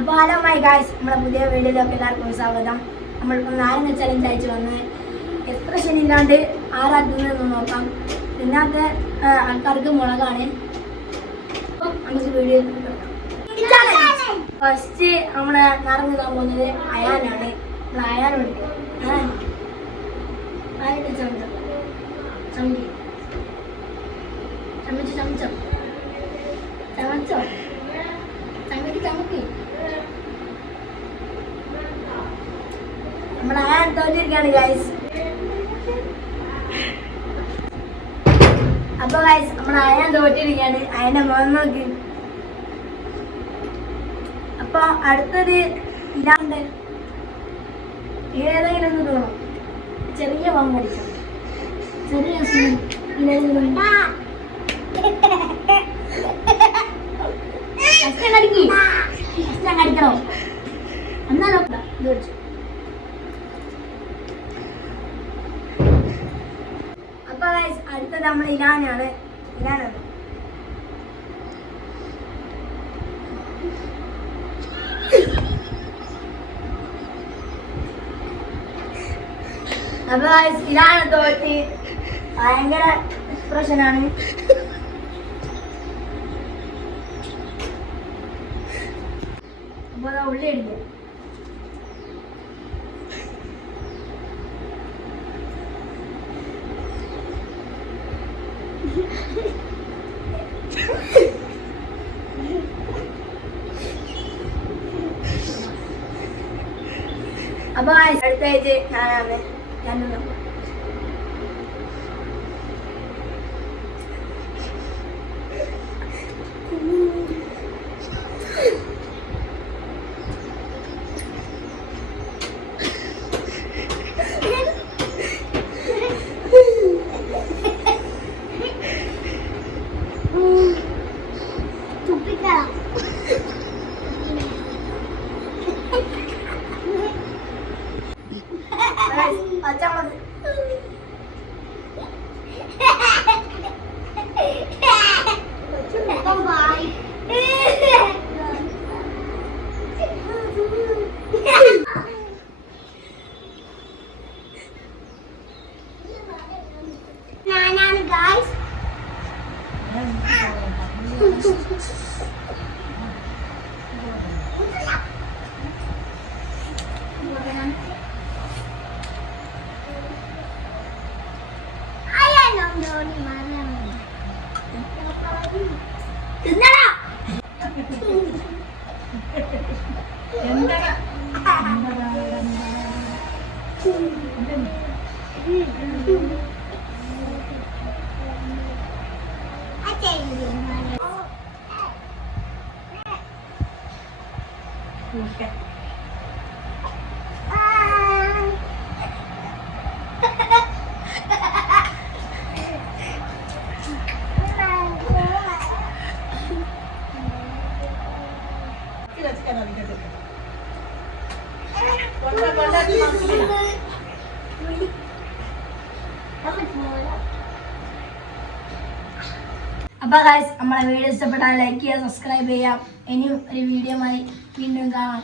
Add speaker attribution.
Speaker 1: അപ്പോൾ hello my guys നമ്മുടെ പുതിയ വീഡിയോയിലേക്ക് എല്ലാവർക്കും സ്വാഗതം. നമ്മളിപ്പോൾ നാരങ്ങ ചലഞ്ച് അയച്ചു വന്ന് എത്ര ശനിയില്ലാണ്ട് ആരാക്കുന്നതെന്ന് നോക്കാം. ഇന്നത്തെ ആൾക്കാർക്ക് മുളകാണ്. അപ്പോൾ നമുക്ക് വീഡിയോ ഫസ്റ്റ് നമ്മളെ നാരങ്ങ ഇടാൻ പോകുന്നത് അയാനാണ്. നമ്മൾ അയാനുണ്ട് അയാൻ ചമച്ചം ചമക്കി ചമച്ച് ചമച്ചം ചമച്ചോ ചമക്ക് ചമക്ക് നമ്മുടെ അയാൻ തോറ്റിരിക്കുകയാണ് ഗൈസ് അപ്പൊ ഗൈസ് നമ്മുടെ അയൻ തോറ്റിരിക്കുകയാണ് അയന്റെ മുഖം നോക്കി. അപ്പൊ അടുത്തത് ഇതാണ്ട്. ഏതെങ്കിലും ഒന്ന് തോന്നും. ചെറിയ പാമ്പ് കടിച്ചു ചെറിയ കടിക്കണോ. എന്നാലോ ഇത് അടുത്തത് നമ്മൾ ഇലാനാണ് ഇലാനാണ് അപ്പൊ ഇതാണ് തോറ്റി. ഭയങ്കര എക്സ്പ്രഷനാണ് അപ്പൊ ഉള്ളി അടിക്കാം अब आज अड़ता है जे खाना में
Speaker 2: जानू ना 연달아 연달아 연달아
Speaker 1: തിന്നടാ അപ്പൊ ഗൈസ് നമ്മളെ വീഡിയോ ഇഷ്ടപ്പെട്ടാൽ ലൈക്ക് ചെയ്യുക സബ്സ്ക്രൈബ് ചെയ്യാം ഇനിയും ഒരു വീഡിയോമായി വീണ്ടും കാണാം.